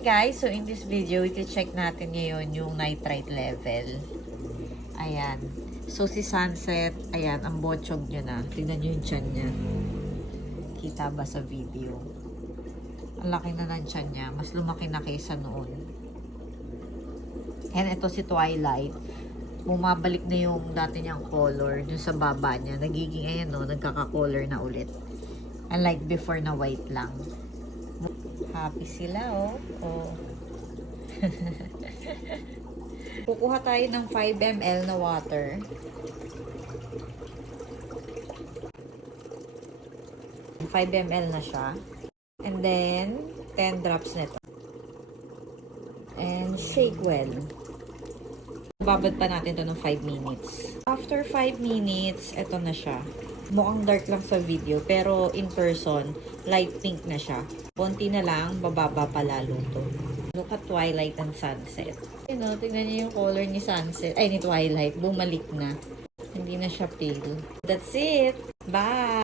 Hi guys! So in this video, i-check natin ngayon yung nitrite level. Ayan. So si Sunset, ayan, ang botsog niya na. Tignan nyo yung tiyan niya. Kita ba sa video? Ang laki na ng tiyan niya. Mas lumaki na kaysa noon. And ito si Twilight. Bumabalik na yung dati niyang color dun sa baba niya. Nagiging, ayan no, nagkaka-color na ulit. Unlike before na white lang. Happy sila, oh. Oh. Kukuha tayo ng 5 ml na water. 5 ml na siya. And then, 10 drops nito. And shake well. Babad pa natin to ng 5 minutes. After 5 minutes, eto na siya. Mukhang dark lang sa video, pero in person, light pink na siya. Konti na lang, bababa pa lalo to. Look at Twilight and Sunset. You know, tingnan niyo yung color ni Sunset. Ay, ni Twilight. Bumalik na. Hindi na siya pale. That's it. Bye!